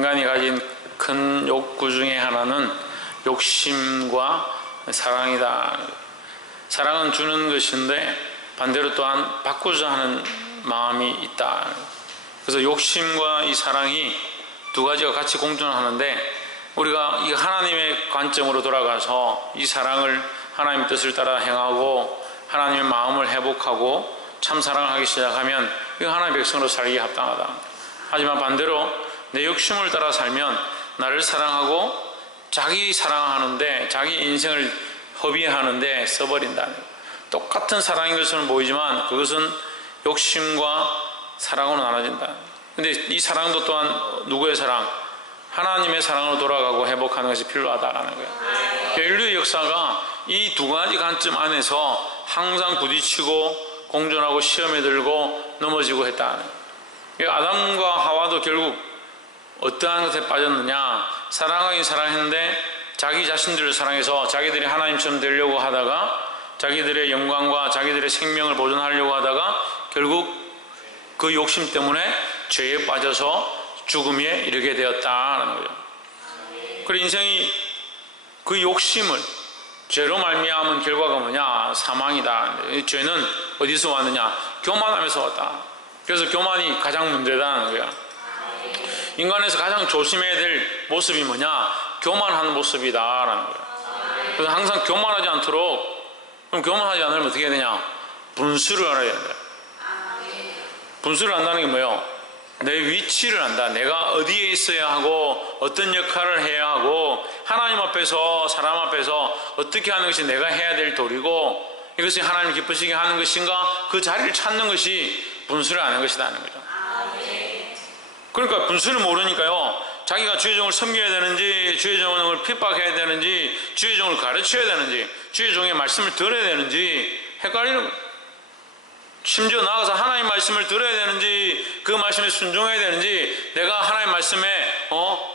인간이 가진 큰 욕구 중에 하나는 욕심과 사랑이다. 사랑은 주는 것인데 반대로 또한 받고자 하는 마음이 있다. 그래서 욕심과 이 사랑이 두 가지가 같이 공존하는데, 우리가 이 하나님의 관점으로 돌아가서 이 사랑을 하나님의 뜻을 따라 행하고 하나님의 마음을 회복하고 참 사랑을 하기 시작하면 이거 하나님의 백성으로 살기에 합당하다. 하지만 반대로 내 욕심을 따라 살면 나를 사랑하고 자기 사랑하는데, 자기 인생을 허비하는데 써버린다는 거예요. 똑같은 사랑인 것으로 보이지만 그것은 욕심과 사랑으로 나눠진다. 근데 이 사랑도 또한 누구의 사랑? 하나님의 사랑으로 돌아가고 회복하는 것이 필요하다라는 거예요. 인류의 역사가 이 두 가지 관점 안에서 항상 부딪히고 공존하고 시험에 들고 넘어지고 했다는 거예요. 아담과 하와도 결국 어떠한 것에 빠졌느냐? 사랑하긴 사랑했는데 자기 자신들을 사랑해서 자기들이 하나님처럼 되려고 하다가 자기들의 영광과 자기들의 생명을 보존하려고 하다가 결국 그 욕심 때문에 죄에 빠져서 죽음에 이르게 되었다는 거죠. 그리고 인생이 그 욕심을 죄로 말미암은 결과가 뭐냐? 사망이다. 죄는 어디서 왔느냐? 교만하면서 왔다. 그래서 교만이 가장 문제다는 거야. 인간에서 가장 조심해야 될 모습이 뭐냐? 교만하는 모습이다라는 거야. 그래서 항상 교만하지 않도록, 그럼 교만하지 않으면 어떻게 해야 되냐? 분수를 알아야 된다. 분수를 안다는 게 뭐예요? 내 위치를 안다. 내가 어디에 있어야 하고 어떤 역할을 해야 하고 하나님 앞에서 사람 앞에서 어떻게 하는 것이 내가 해야 될 도리고 이것이 하나님 기쁘시게 하는 것인가, 그 자리를 찾는 것이 분수를 아는 것이라는 거죠. 그러니까 분수를 모르니까요, 자기가 주의 종을 섬겨야 되는지, 주의 종을 핍박해야 되는지, 주의 종을 가르쳐야 되는지, 주의 종의 말씀을 들어야 되는지 헷갈리는 거예요. 심지어 나아가서 하나님 말씀을 들어야 되는지, 그 말씀에 순종해야 되는지, 내가 하나님 말씀에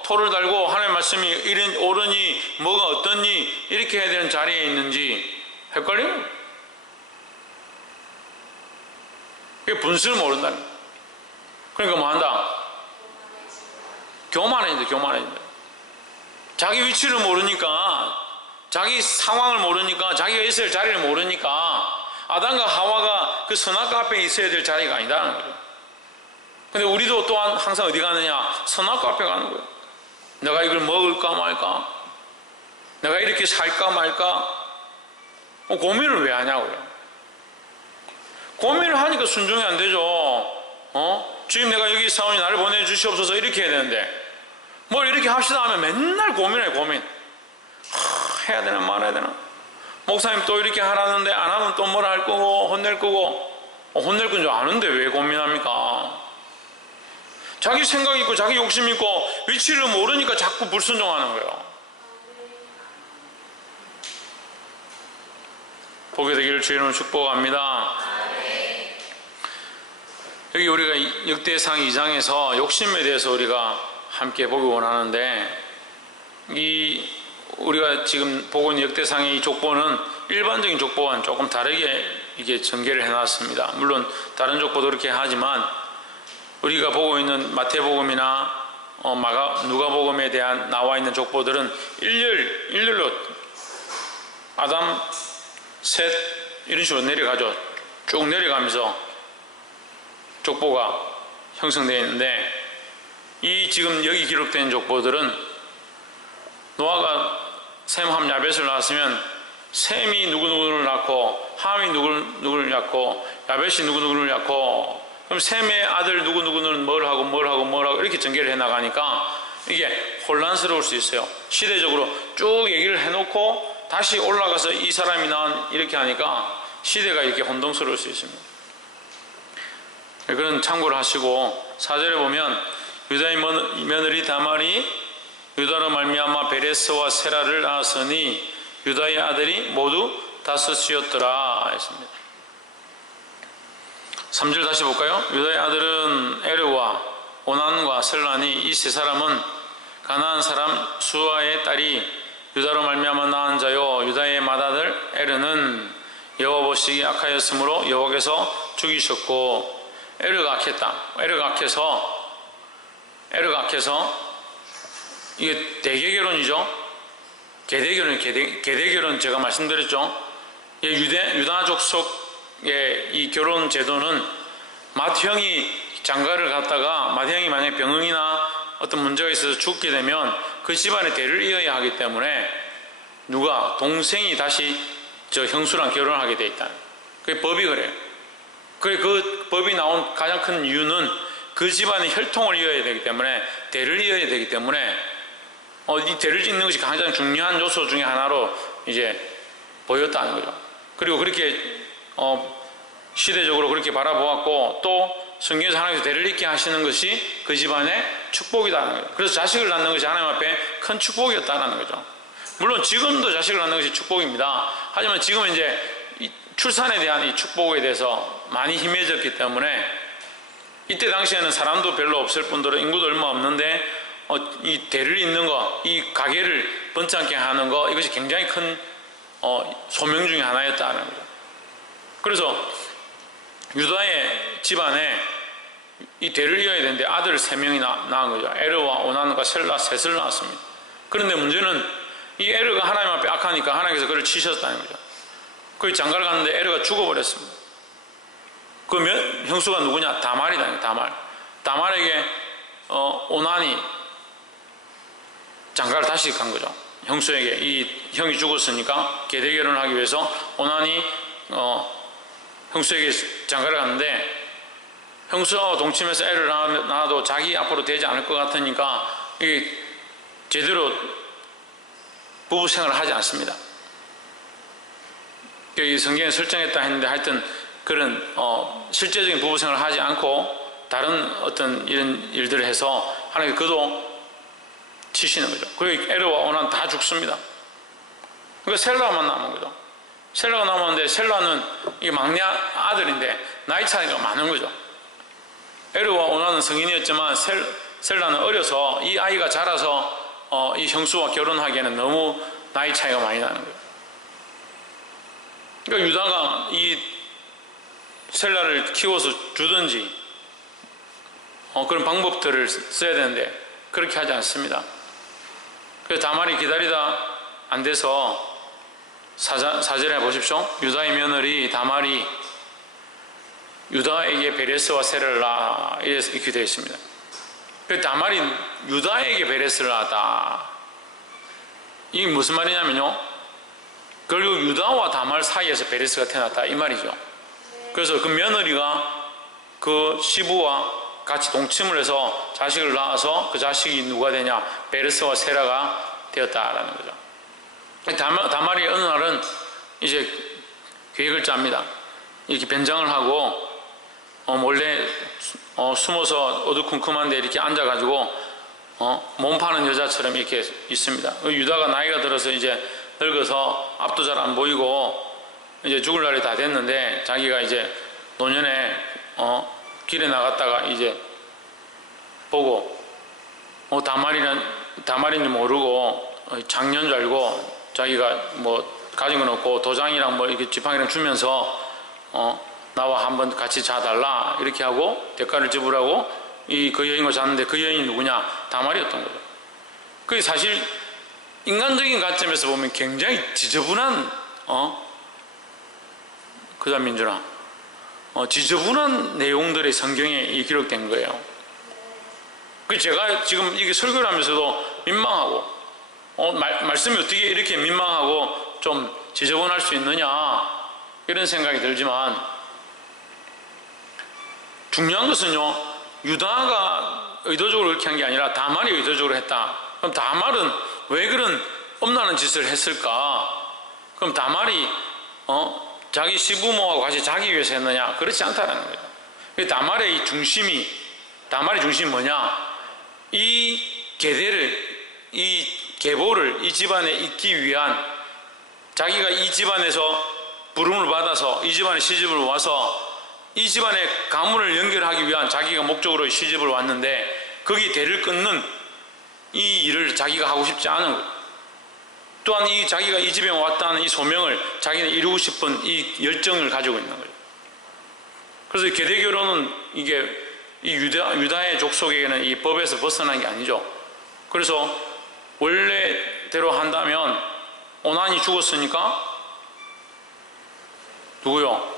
토를 달고 하나님 말씀이 이런 옳으니 뭐가 어떻니 이렇게 해야 되는 자리에 있는지 헷갈리는 거예요. 그게 분수를 모른다는 거예요. 그러니까 뭐 한다? 교만해진다. 교만해진다. 자기 위치를 모르니까, 자기 상황을 모르니까, 자기가 있어야 할 자리를 모르니까 아담과 하와가 그 선악과 앞에 있어야 될 자리가 아니다는 거죠. 근데 우리도 또한 항상 어디 가느냐? 선악과 앞에 가는 거예요. 내가 이걸 먹을까 말까? 내가 이렇게 살까 말까? 고민을 왜 하냐고요. 고민을 하니까 순종이 안 되죠. 주님 내가 여기 있사오니 나를 보내주시옵소서 이렇게 해야 되는데, 뭘 이렇게 합시다 하면 맨날 고민해. 고민. 해야 되나 말아야 되나? 목사님 또 이렇게 하라는데 안 하면 또 뭐라 할 거고 혼낼 거고. 혼낼 건 줄 아는데 왜 고민합니까? 자기 생각이 있고 자기 욕심이 있고 위치를 모르니까 자꾸 불순종하는 거예요. 보게 되기를 주의 이름으로 축복합니다. 여기 우리가 역대상 2장에서 욕심에 대해서 우리가 함께 보기 원하는데, 우리가 지금 보고 있는 역대상의 이 족보는 일반적인 족보와는 조금 다르게 이게 전개를 해놨습니다. 물론 다른 족보도 그렇게 하지만 우리가 보고 있는 마태복음이나 누가복음에 대한 나와 있는 족보들은 일렬로 아담, 셋 이런 식으로 내려가죠. 쭉 내려가면서 족보가 형성되어 있는데, 이 지금 여기 기록된 족보들은 노아가 셈, 함, 야벳을 낳았으면 셈이 누구누구를 낳고 함이 누구를 낳고 야벳이 누구누구를 낳고, 그럼 셈의 아들 누구누구는 뭘 하고 이렇게 전개를 해나가니까 이게 혼란스러울 수 있어요. 시대적으로 쭉 얘기를 해놓고 다시 올라가서 이 사람이 낳은 이렇게 하니까 시대가 이렇게 혼동스러울 수 있습니다. 그런 참고를 하시고, 4절에 보면 유다의 며느리 다말이 유다로 말미암아 베레스와 세라를 낳았으니 유다의 아들이 모두 다섯이었더라 했습니다. 3절 다시 볼까요? 유다의 아들은 에르와 오난과 설란이, 이 세 사람은 가나안 사람 수아의 딸이 유다로 말미암아 낳은 자요, 유다의 맏아들 에르는 여호와 보시기에 악하였으므로 여호와께서 죽이셨고, 에르가 악했다. 에르가 악해서 이게 대개결혼이죠. 계대결혼 제가 말씀드렸죠. 유다 족속의 이 결혼 제도는 맏형이 장가를 갔다가 맏형이 만약에 병응이나 어떤 문제가 있어서 죽게 되면 그 집안의 대를 이어야 하기 때문에 동생이 다시 저 형수랑 결혼을 하게 돼 있다. 그게 법이 그래요. 그 법이 나온 가장 큰 이유는 그 집안의 혈통을 이어야 되기 때문에, 대를 이어야 되기 때문에 이 대를 잇는 것이 가장 중요한 요소 중에 하나로 이제 보였다는 거죠. 그리고 그렇게 시대적으로 그렇게 바라보았고, 또 성경에서 하나님께서 대를 잇게 하시는 것이 그 집안의 축복이다는 거죠. 그래서 자식을 낳는 것이 하나님 앞에 큰 축복이었다는 거죠. 물론 지금도 자식을 낳는 것이 축복입니다. 하지만 지금은 이제 이 출산에 대한 이 축복에 대해서 많이 희미해졌기 때문에, 이때 당시에는 사람도 별로 없을 뿐더러 인구도 얼마 없는데 이 대를 잇는 거, 이 가게를 번창케 하는 거, 이것이 굉장히 큰 소명 중에 하나였다는 거죠. 그래서 유다의 집안에 이 대를 이어야 되는데 아들 3명이 낳은 거죠. 에르와 오난과 셀라 셋을 낳았습니다. 그런데 문제는 이 에르가 하나님 앞에 악하니까 하나님께서 그를 치셨다는 거죠. 그 장가를 갔는데 에르가 죽어버렸습니다. 그 형수가 누구냐? 다말이다. 다말에게 오난이 장가를 다시 간 거죠. 형수에게. 이 형이 죽었으니까 계대결혼을 하기 위해서 오난이 형수에게 장가를 갔는데, 형수와 동침해서 애를 낳아도 자기 앞으로 되지 않을 것 같으니까 이게 제대로 부부 생활을 하지 않습니다. 이 성경에 설정했다 했는데, 하여튼 그런 실제적인 부부 생활을 하지 않고 다른 어떤 이런 일들을 해서 하나님께 그도 치시는 거죠. 그리고 에르와 오난 다 죽습니다. 그러니까 셀라만 남은 거죠. 셀라가 남았는데, 셀라는 이 막내 아들인데 나이 차이가 많은 거죠. 에르와 오난은 성인이었지만 셀라는 어려서 이 아이가 자라서 이 형수와 결혼하기에는 너무 나이 차이가 많이 나는 거예요. 그러니까 유다가 이 셀라를 키워서 주든지 그런 방법들을 써야 되는데 그렇게 하지 않습니다. 그래서 다말이 기다리다 안 돼서 4절에 보십시오. 유다의 며느리 다말이 유다에게 베레스와 세라를 낳아, 이렇게 되어 있습니다. 그래서 다말이 유다에게 베레스를 낳았다. 이게 무슨 말이냐면요, 결국 유다와 다말 사이에서 베레스가 태어났다 이 말이죠. 그래서 그 며느리가 그 시부와 같이 동침을 해서 자식을 낳아서 그 자식이 누가 되냐? 베레스와 세라가 되었다라는 거죠. 다말이 어느 날은 이제 계획을 짭니다. 이렇게 변장을 하고 몰래 숨어서 어두컴컴한데 이렇게 앉아가지고 몸 파는 여자처럼 이렇게 있습니다. 유다가 나이가 들어서 이제 늙어서 앞도 잘 안 보이고 이제 죽을 날이 다 됐는데, 자기가 이제 노년에 길에 나갔다가 이제 보고 다말인지 모르고 장녀인 줄 알고 자기가 뭐 가진 건 없고 도장이랑 뭐 이렇게 지팡이랑 주면서 나와 한번 같이 자달라 이렇게 하고 대가를 지불하고 그 여인과 잤는데, 그 여인이 누구냐? 다말이었던 거죠. 그게 사실 인간적인 관점에서 보면 굉장히 지저분한 그다음 민준아 지저분한 내용들의 성경에 기록된 거예요. 그 제가 지금 이게 설교를 하면서도 민망하고 말씀이 어떻게 이렇게 민망하고 좀 지저분할 수 있느냐 이런 생각이 들지만, 중요한 것은요, 유다가 의도적으로 그렇게 한 게 아니라 다말이 의도적으로 했다. 그럼 다말은 왜 그런 엄나는 짓을 했을까? 그럼 다말이 자기 시부모하고 같이 자기 위해서 했느냐? 그렇지 않다라는 거예요. 다말의 이 중심이 뭐냐? 이 계대를, 이 계보를 이 집안에 잇기 위한, 자기가 이 집안에서 부름을 받아서 이 집안에 시집을 와서 이 집안의 가문을 연결하기 위한 자기가 목적으로 시집을 왔는데, 거기 대를 끊는 이 일을 자기가 하고 싶지 않은 거예요. 또한 자기가 이 집에 왔다는 이 소명을 자기는 이루고 싶은 이 열정을 가지고 있는 거예요. 그래서 계대결혼은 이게 이 유다의 족속에게는 이 법에서 벗어난 게 아니죠. 그래서 원래대로 한다면 오난이 죽었으니까 누구요?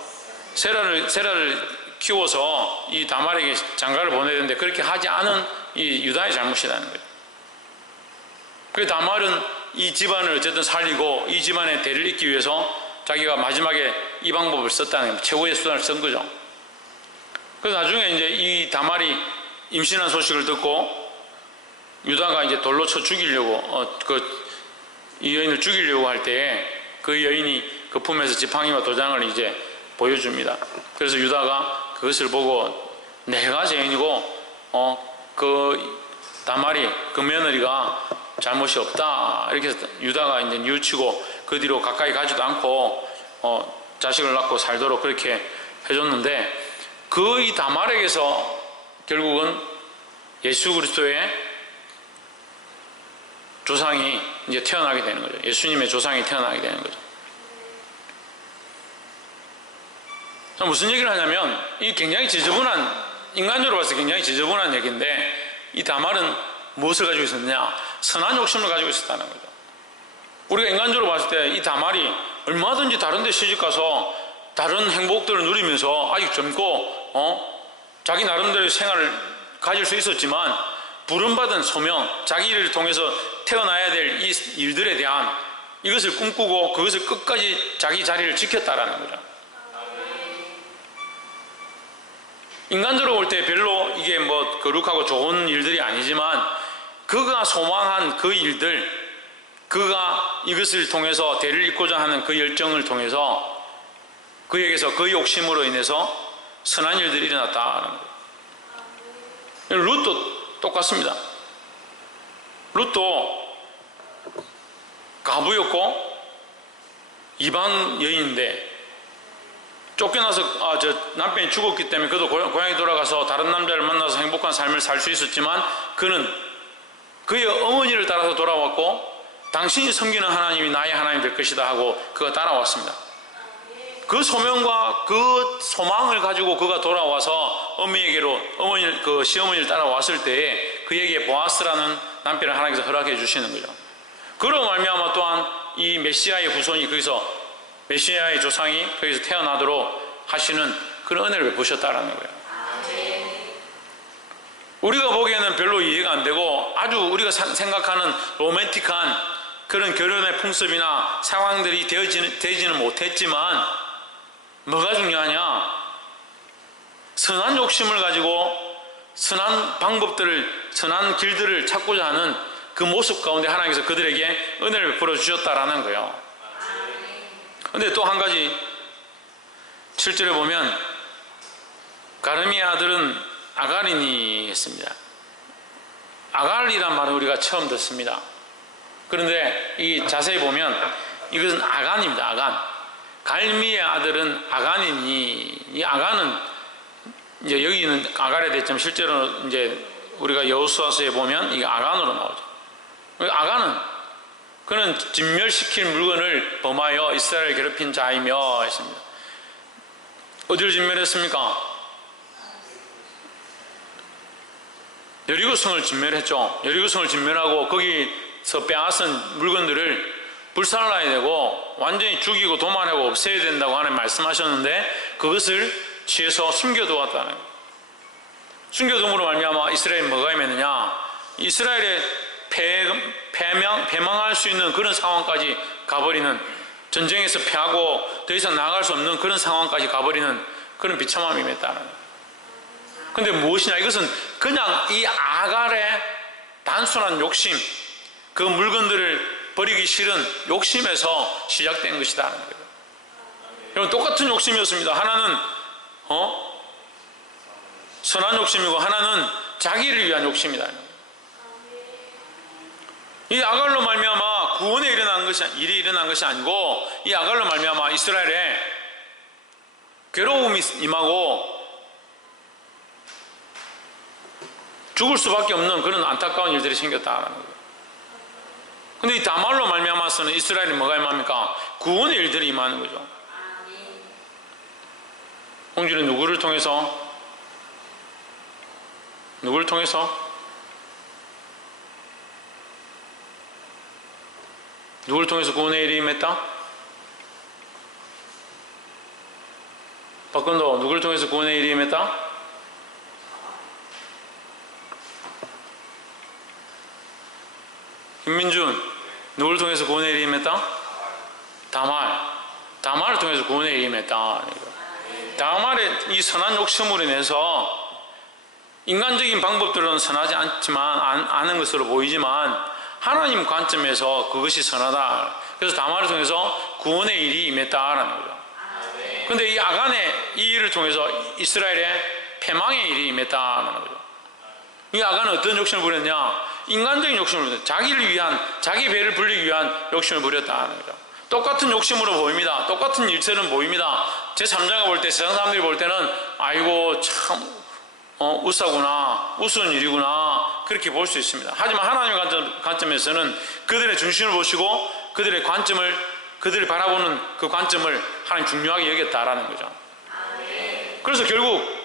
세라를 키워서 이 다말에게 장가를 보내야 되는데 그렇게 하지 않은 이 유다의 잘못이라는 거예요. 그래서 다말은 이 집안을 어쨌든 살리고 이 집안의 대를 잇기 위해서 자기가 마지막에 이 방법을 썼다는 거예요. 최고의 수단을 쓴 거죠. 그래서 나중에 이제 이 다말이 임신한 소식을 듣고 유다가 이제 돌로 쳐 죽이려고 이 여인을 죽이려고 할 때에 그 여인이 그 품에서 지팡이와 도장을 이제 보여줍니다. 그래서 유다가 그것을 보고 내가 죄인이고 그 다말이 그 며느리가 잘못이 없다 이렇게 해서 유다가 이제 뉘우치고 그 뒤로 가까이 가지도 않고 자식을 낳고 살도록 그렇게 해줬는데 그 이 다말에게서 결국은 예수 그리스도의 조상이 이제 태어나게 되는 거죠. 예수님의 조상이 태어나게 되는 거죠. 무슨 얘기를 하냐면 이 굉장히 지저분한, 인간적으로 봐서 굉장히 지저분한 얘기인데 이 다말은 무엇을 가지고 있었느냐? 선한 욕심을 가지고 있었다는 거죠. 우리가 인간적으로 봤을 때 이 다말이 얼마든지 다른 데 시집가서 다른 행복들을 누리면서 아직 젊고 자기 나름대로의 생활을 가질 수 있었지만 부름받은 소명, 자기를 통해서 태어나야 될 이 일들에 대한 이것을 꿈꾸고 그것을 끝까지 자기 자리를 지켰다라는 거죠. 인간적으로 볼 때 별로 이게 뭐 거룩하고 좋은 일들이 아니지만 그가 소망한 그 일들, 그가 이것을 통해서 대를 잇고자 하는 그 열정을 통해서 그에게서 그 욕심으로 인해서 선한 일들이 일어났다는 거예요. 룻도 똑같습니다. 룻도 가부였고 이방 여인인데 쫓겨나서 저 남편이 죽었기 때문에 그도 고향에 돌아가서 다른 남자를 만나서 행복한 삶을 살 수 있었지만 그는 그의 어머니를 따라서 돌아왔고 당신이 섬기는 하나님이 나의 하나님 될 것이다 하고 그가 따라왔습니다. 그 소명과 그 소망을 가지고 그가 돌아와서 그 시어머니를 따라왔을 때에 그에게 보아스라는 남편을 하나님께서 허락해 주시는 거죠. 그로 말미암아 또한 이 메시아의 후손이 거기서 메시아의 조상이 거기서 태어나도록 하시는 그런 은혜를 베푸셨다라는 거예요. 우리가 보기에는 별로 이해가 안 되고 아주 우리가 생각하는 로맨틱한 그런 결혼의 풍습이나 상황들이 되지는 못했지만 뭐가 중요하냐? 선한 욕심을 가지고 선한 방법들을, 선한 길들을 찾고자 하는 그 모습 가운데 하나님께서 그들에게 은혜를 베풀어 주셨다라는 거예요. 근데 또 한 가지 7절에 보면 가르미의 아들은 아갈이니 했습니다. 아갈이란 말은 우리가 처음 듣습니다. 그런데 이 자세히 보면 이것은 아간입니다. 아간. 갈미의 아들은 아간이니, 이 아간은 이제 여기는 아갈에 됐지만 실제로 이제 우리가 여호수아서에 보면 이게 아간으로 나오죠. 아간은 그는 진멸시킬 물건을 범하여 이스라엘을 괴롭힌 자이며 했습니다. 어디를 진멸했습니까? 여리고성을 진멸했죠. 여리고성을 진멸하고 거기서 빼앗은 물건들을 불살라야 되고 완전히 죽이고 도만하고 없애야 된다고 하나님 말씀하셨는데 그것을 취해서 숨겨두었다는 거예요. 숨겨둠으로 말미암아 이스라엘이 뭐가 임했느냐? 이스라엘의 패망할 수 있는 그런 상황까지 가버리는, 전쟁에서 패하고 더 이상 나아갈 수 없는 그런 상황까지 가버리는 그런 비참함이 임했다는 거예요. 근데 무엇이냐? 이것은 그냥 이 아갈의 단순한 욕심, 그 물건들을 버리기 싫은 욕심에서 시작된 것이다. 여러분, 똑같은 욕심이었습니다. 하나는 선한 욕심이고 하나는 자기를 위한 욕심이다. 이 아갈로 말미암아 구원에 일이 일어난 것이 아니고 이 아갈로 말미암아 이스라엘에 괴로움이 임하고 죽을 수밖에 없는 그런 안타까운 일들이 생겼다는 거예요. 근데 이 다말로 말미암아서는 이스라엘이 뭐가 임합니까? 구원의 일들이 임하는 거죠. 홍주는 누구를 통해서? 누구를 통해서 구원의 일이 임했다? 박건도 누구를 통해서 구원의 일이 임했다? 김민준 누구를 통해서 구원의 일이 임했다? 다말을 통해서 구원의 일이 임했다. 다말의 이 선한 욕심으로 인해서 인간적인 방법들은 선하지 않지만 아는 것으로 보이지만 하나님 관점에서 그것이 선하다. 그래서 다말을 통해서 구원의 일이 임했다라는 거죠. 그런데 이 아간의 이 일을 통해서 이스라엘의 패망의 일이 임했다라는 거죠. 이 아간은 어떤 욕심을 부렸냐? 인간적인 욕심을 부렸다. 자기를 위한, 자기 배를 불리기 위한 욕심을 부렸다는 거죠. 똑같은 욕심으로 보입니다. 똑같은 일처럼 보입니다. 제3자가 볼 때, 세상 사람들이 볼 때는 아이고 참 우스하구나, 우스운 일이구나 그렇게 볼 수 있습니다. 하지만 하나님의 관점에서는 그들의 중심을 보시고 그들의 관점을, 그들이 바라보는 그 관점을 하나님 중요하게 여겼다라는 거죠. 그래서 결국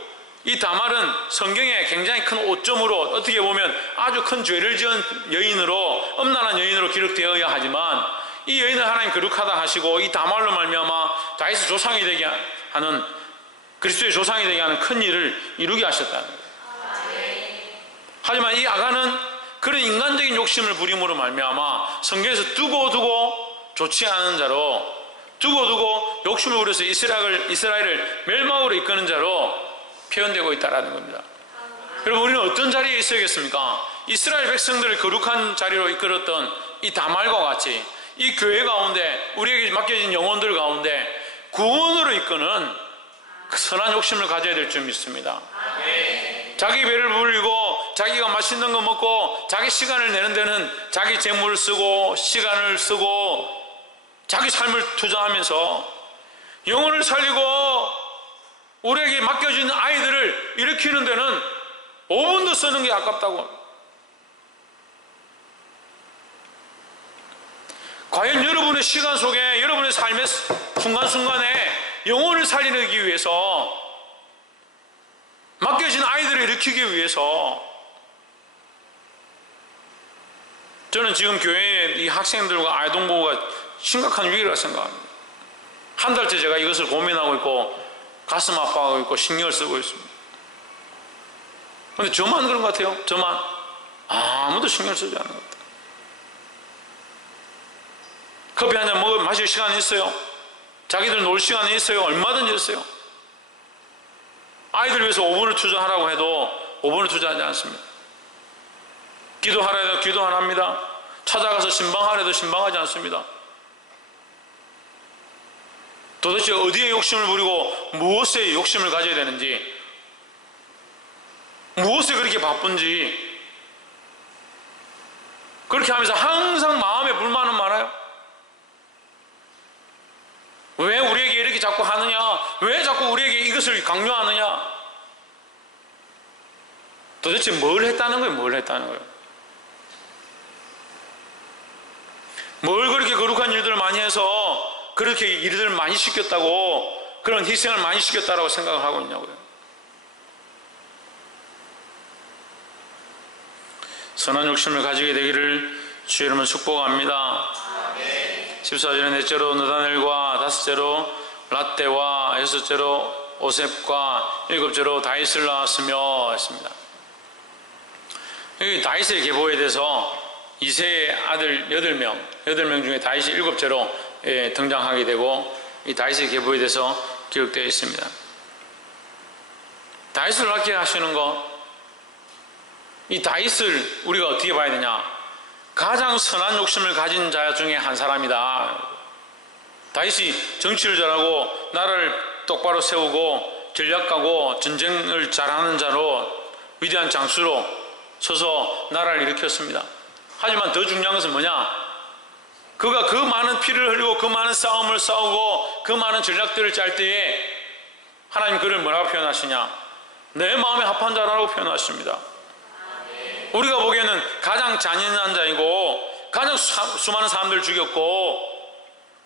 이 다말은 성경에 굉장히 큰 오점으로 어떻게 보면 아주 큰 죄를 지은 여인으로, 음란한 여인으로 기록되어야 하지만 이 여인을 하나님 거룩하다 하시고 이 다말로 말미암아 다윗의 조상이 되게 하는, 그리스도의 조상이 되게 하는 큰 일을 이루게 하셨다는 거예요. 하지만 이 아간은 그런 인간적인 욕심을 부림으로 말미암아 성경에서 두고 좋지 않은 자로, 두고 욕심을 부려서 이스라엘을 멸망으로 이끄는 자로 표현되고 있다는 겁니다. 여러분, 우리는 어떤 자리에 있어야겠습니까? 이스라엘 백성들을 거룩한 자리로 이끌었던 이 다말과 같이 이 교회 가운데, 우리에게 맡겨진 영혼들 가운데 구원으로 이끄는 그 선한 욕심을 가져야 될 줄 믿습니다. 자기 배를 불리고 자기가 맛있는 거 먹고 자기 시간을 내는 데는 자기 재물을 쓰고 시간을 쓰고 자기 삶을 투자하면서 영혼을 살리고 우리에게 맡겨진 아이들을 일으키는 데는 5분도 쓰는 게 아깝다고. 과연 여러분의 시간 속에, 여러분의 삶의 순간순간에 영혼을 살리기 위해서, 맡겨진 아이들을 일으키기 위해서, 저는 지금 교회의 이 학생들과 아이동부가 심각한 위기라고 생각합니다. 한 달째 제가 이것을 고민하고 있고 가슴 아파하고 있고 신경을 쓰고 있습니다. 그런데 저만 그런 것 같아요. 저만 아무도 신경 쓰지 않는 것 같아요. 커피 한 잔 마실 시간이 있어요. 자기들 놀 시간이 있어요. 얼마든지 있어요. 아이들 위해서 5분을 투자하라고 해도 5분을 투자하지 않습니다. 기도하라 해도 기도 안 합니다. 찾아가서 신방하라 해도 신방하지 않습니다. 도대체 어디에 욕심을 부리고 무엇에 욕심을 가져야 되는지, 무엇에 그렇게 바쁜지, 그렇게 하면서 항상 마음에 불만은 많아요. 왜 우리에게 이렇게 자꾸 하느냐? 왜 자꾸 우리에게 이것을 강요하느냐? 도대체 뭘 했다는 거예요? 뭘 했다는 거예요? 뭘 그렇게 거룩한 일들을 많이 해서 그렇게 일들을 많이 시켰다고, 그런 희생을 많이 시켰다고 생각을 하고 있냐고요. 선한 욕심을 가지게 되기를 주의 이름으로 축복합니다. 14절에 넷째로 느다넬과 다섯째로 라떼와 여섯째로 오셉과 일곱째로 다윗을 낳았으며 했습니다. 여기 다윗의 계보에 대해서 이새의 아들 8명 중에 다윗이 일곱째로 등장하게 되고 이 다윗의 계보에 대해서 기록되어 있습니다. 다윗을 낳게 하시는 것, 이 다윗을 우리가 어떻게 봐야 되냐? 가장 선한 욕심을 가진 자 중에 한 사람이다. 다윗이 정치를 잘하고 나라를 똑바로 세우고 전략가고 전쟁을 잘하는 자로, 위대한 장수로 서서 나라를 일으켰습니다. 하지만 더 중요한 것은 뭐냐? 그가 그 많은 피를 흘리고 그 많은 싸움을 싸우고 그 많은 전략들을 짤 때에 하나님 그를 뭐라고 표현하시냐? 내 마음에 합한 자라고 표현하십니다. 우리가 보기에는 가장 잔인한 자이고 가장 수많은 사람들을 죽였고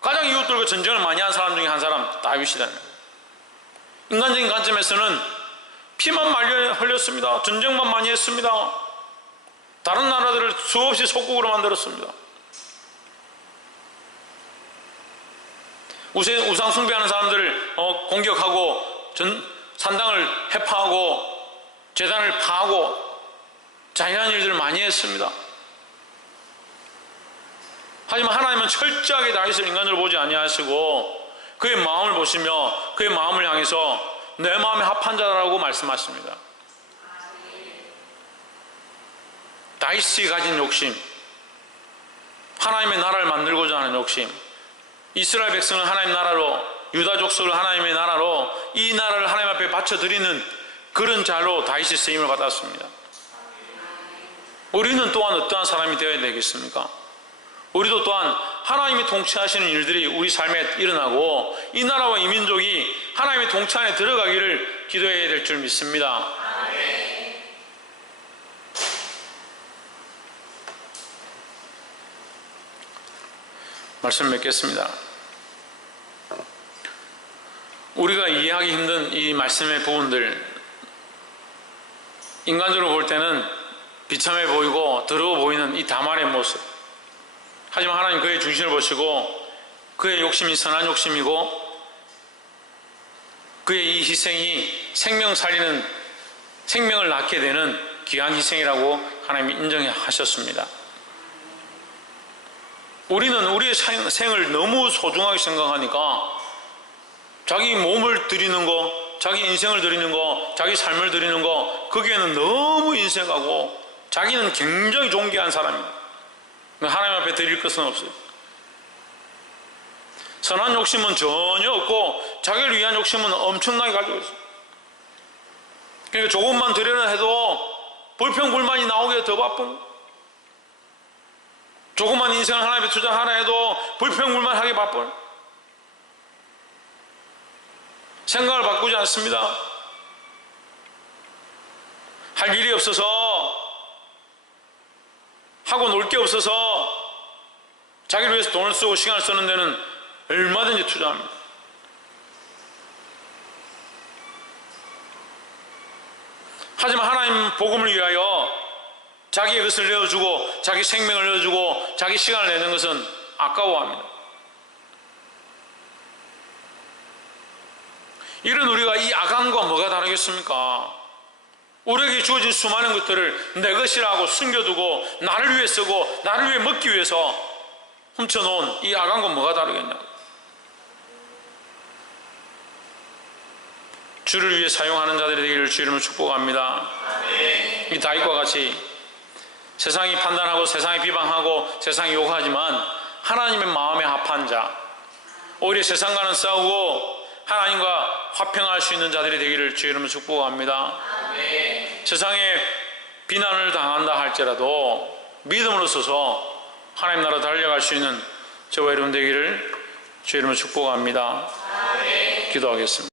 가장 이웃들과 전쟁을 많이 한 사람 중에 한 사람, 다윗이다. 인간적인 관점에서는 피만 많이 흘렸습니다. 전쟁만 많이 했습니다. 다른 나라들을 수없이 속국으로 만들었습니다. 우상 숭배하는 사람들을 공격하고 산당을 해파하고 제단을 파하고 잔인한 일들을 많이 했습니다. 하지만 하나님은 철저하게 다윗을 인간으로 보지 아니하시고 그의 마음을 보시며 그의 마음을 향해서 내 마음에 합한 자라고 말씀하십니다. 다윗이 가진 욕심, 하나님의 나라를 만들고자 하는 욕심, 이스라엘 백성을 하나님 나라로, 유다 족속을 하나님의 나라로, 이 나라를 하나님 앞에 바쳐드리는 그런 자로 다윗이 쓰임을 받았습니다. 우리는 또한 어떠한 사람이 되어야 되겠습니까? 우리도 또한 하나님이 통치하시는 일들이 우리 삶에 일어나고 이 나라와 이 민족이 하나님의 통치 안에 들어가기를 기도해야 될 줄 믿습니다. 말씀 맺겠습니다. 우리가 이해하기 힘든 이 말씀의 부분들, 인간적으로 볼 때는 비참해 보이고 더러워 보이는 이 다말의 모습, 하지만 하나님 그의 중심을 보시고 그의 욕심이 선한 욕심이고 그의 이 희생이 생명 살리는, 생명을 낳게 되는 귀한 희생이라고 하나님이 인정하셨습니다. 우리는 우리의 생을 너무 소중하게 생각하니까 자기 몸을 드리는 거, 자기 인생을 드리는 거, 자기 삶을 드리는 거, 거기에는 너무 인색하고 자기는 굉장히 존귀한 사람입니다. 하나님 앞에 드릴 것은 없어요. 선한 욕심은 전혀 없고 자기를 위한 욕심은 엄청나게 가지고 있어요. 그러니까 조금만 드리려 해도 불평불만이 나오기에 더 바쁜, 조그만 인생을 하나님께 투자하라 해도 불평불만하게 바쁜, 생각을 바꾸지 않습니다. 할 일이 없어서, 하고 놀 게 없어서 자기를 위해서 돈을 쓰고 시간을 쓰는 데는 얼마든지 투자합니다. 하지만 하나님 복음을 위하여 자기의 것을 내어주고 자기 생명을 내어주고 자기 시간을 내는 것은 아까워합니다. 이런 우리가 이 아간과 뭐가 다르겠습니까? 우리에게 주어진 수많은 것들을 내 것이라고 숨겨두고 나를 위해 쓰고 나를 위해 먹기 위해서 훔쳐놓은 이 아간과 뭐가 다르겠냐고. 주를 위해 사용하는 자들이 되기를 주 이름으로 축복합니다. 이 다윗과 같이 세상이 판단하고 세상이 비방하고 세상이 욕하지만 하나님의 마음에 합한 자, 오히려 세상과는 싸우고 하나님과 화평할 수 있는 자들이 되기를 주 이름으로 축복합니다. 세상에 비난을 당한다 할지라도 믿음으로 서서 하나님 나라 달려갈 수 있는 저와 여러분 되기를 주 이름으로 축복합니다. 기도하겠습니다.